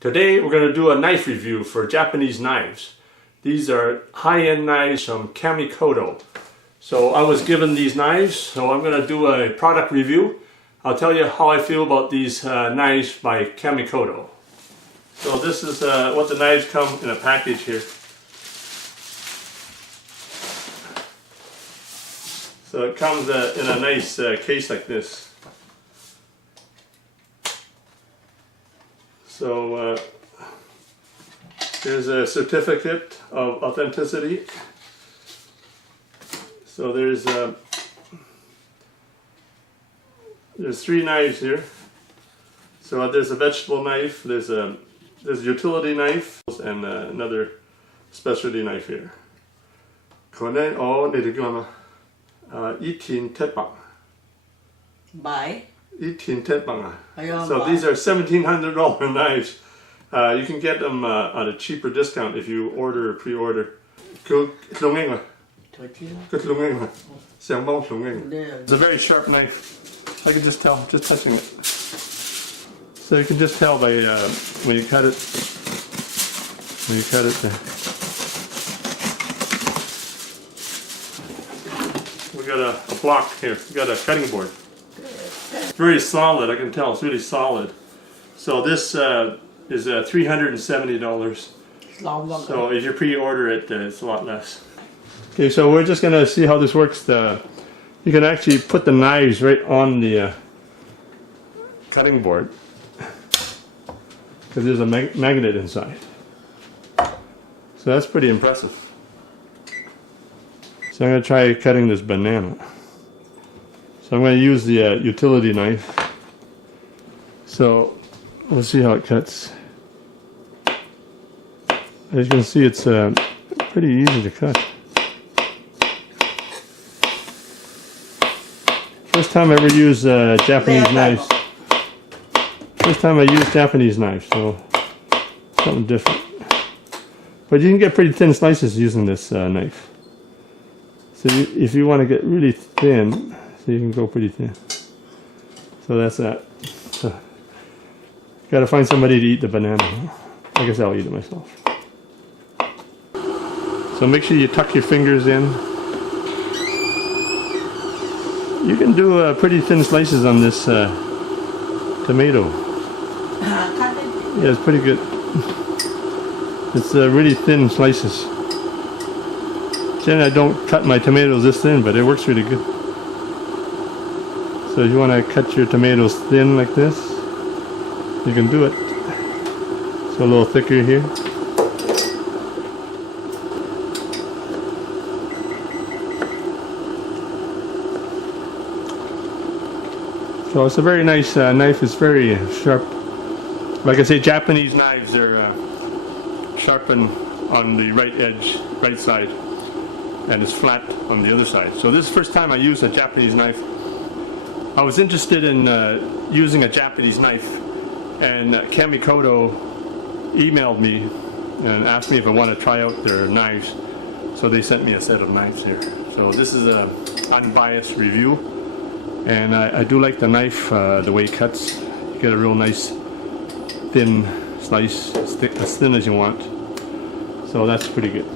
Today we're going to do a knife review for Japanese knives. These are high-end knives from Kamikoto. So I was given these knives, so I'm going to do a product review. I'll tell you how I feel about these knives by Kamikoto. So this is what the knives come in a package here. So it comes in a nice case like this. So here's a certificate of authenticity. So there's 3 knives here. So there's a vegetable knife, there's a utility knife, and another specialty knife here. これを出てきます。18 tepang. By? 18 tepang. So these are $1,700 knives. You can get them at a cheaper discount if you order or pre-order. It's a very sharp knife. I can just tell, just touching it. So you can just tell by when you cut it. We got a block here. We got a cutting board. It's very solid. I can tell it's really solid. So this is $370. So if you pre-order it, it's a lot less. Okay, so we're just gonna see how this works. You can actually put the knives right on the cutting board because there's a magnet inside. So that's pretty impressive. So I'm going to try cutting this banana. So I'm going to use the utility knife. So let's see how it cuts. As you can see, it's pretty easy to cut. First time I ever used Japanese knives. First time I used Japanese knives, so something different. But you can get pretty thin slices using this knife. So if you want to get really thin, so you can go pretty thin. So that's that. So, got to find somebody to eat the banana. I guess I'll eat it myself. So make sure you tuck your fingers in. You can do pretty thin slices on this tomato. Yeah, it's pretty good. It's really thin slices. Generally, I don't cut my tomatoes this thin, but it works really good. So if you want to cut your tomatoes thin like this, you can do it. So a little thicker here. So it's a very nice knife. It's very sharp. Like I say, Japanese knives are sharpened on the right edge, right side, and it's flat on the other side. So this is the first time I used a Japanese knife. I was interested in using a Japanese knife, and Kamikoto emailed me and asked me if I want to try out their knives. So they sent me a set of knives here. So this is an unbiased review, and I do like the knife, the way it cuts. You get a real nice thin slice, as thin as you want. So that's pretty good.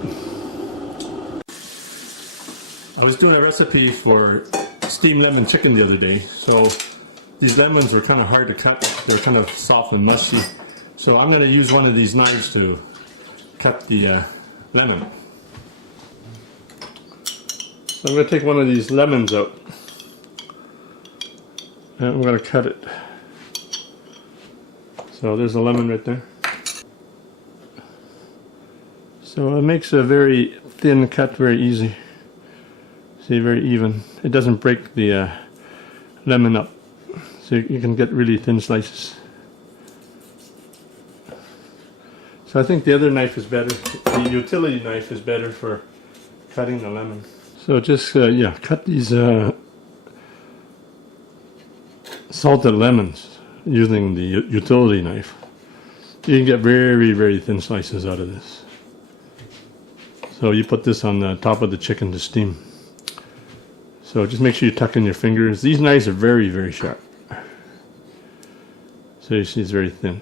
I was doing a recipe for steamed lemon chicken the other day. So these lemons are kind of hard to cut. They're kind of soft and mushy. So I'm going to use one of these knives to cut the lemon. So I'm going to take one of these lemons out. And I'm going to cut it. So there's a lemon right there. So it makes a very thin cut very easy. See, very even. It doesn't break the lemon up. So you can get really thin slices. So I think the other knife is better. The utility knife is better for cutting the lemon. So just, yeah, cut these salted lemons using the utility knife. You can get very, very thin slices out of this. So you put this on the top of the chicken to steam. So just make sure you tuck in your fingers. These knives are very, very sharp. So you see it's very thin.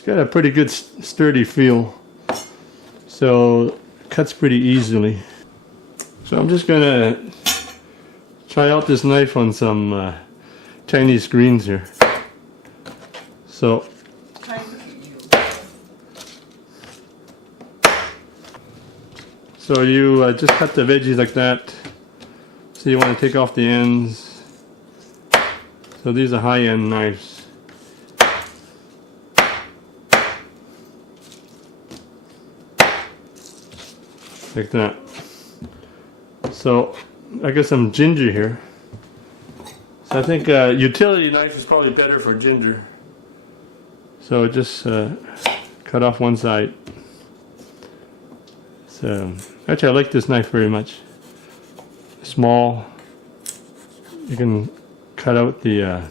It's got a pretty good sturdy feel, so it cuts pretty easily. So I'm just gonna try out this knife on some Chinese greens here. So you just cut the veggies like that. So you want to take off the ends. So these are high-end knives. Like that. So I got some ginger here. So I think utility knife is probably better for ginger. So just cut off one side. So actually I like this knife very much. Small. You can cut out the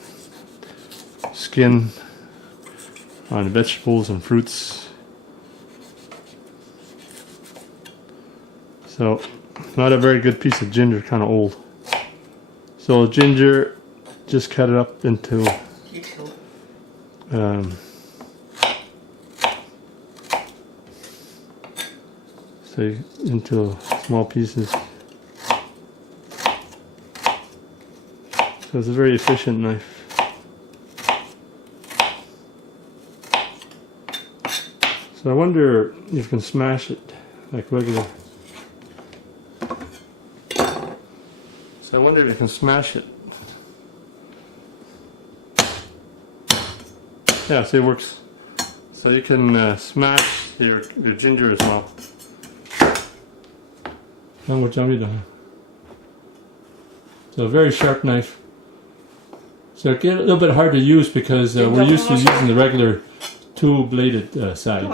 skin on vegetables and fruits. So not a very good piece of ginger, kind of old. So ginger, just cut it up into into small pieces. So it's a very efficient knife. So I wonder if you can smash it like regular. So I wonder if you can smash it. Yeah, see, it works. So you can smash your ginger as well. So a very sharp knife. So it gets a little bit hard to use because we're used to using the regular two-bladed sides.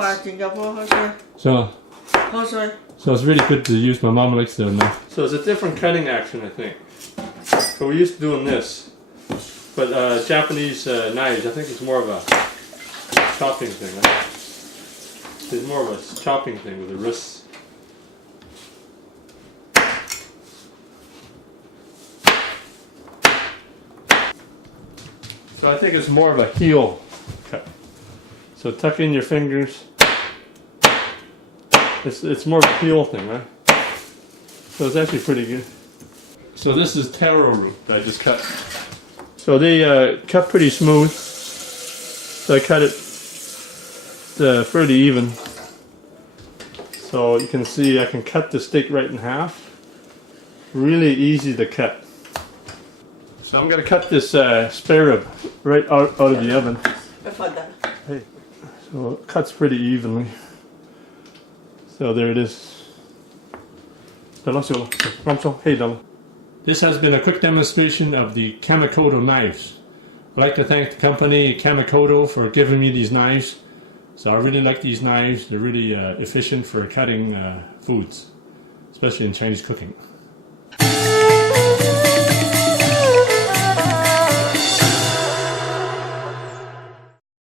So it's really good to use. My mom likes the knife. So it's a different cutting action, I think. So we're used to doing this. But Japanese knives, I think it's more of a chopping thing. Right? It's more of a chopping thing with the wrists. So I think it's more of a heel cut. So tuck in your fingers. It's more of a heel thing, right? So it's actually pretty good. So this is taro root that I just cut. So they cut pretty smooth. So I cut it fairly even. So you can see I can cut the steak right in half. Really easy to cut. So I'm going to cut this spare rib right out of the oven. Hey. So it cuts pretty evenly. So there it is. This has been a quick demonstration of the Kamikoto knives. I'd like to thank the company Kamikoto for giving me these knives. So I really like these knives. They're really efficient for cutting foods, especially in Chinese cooking.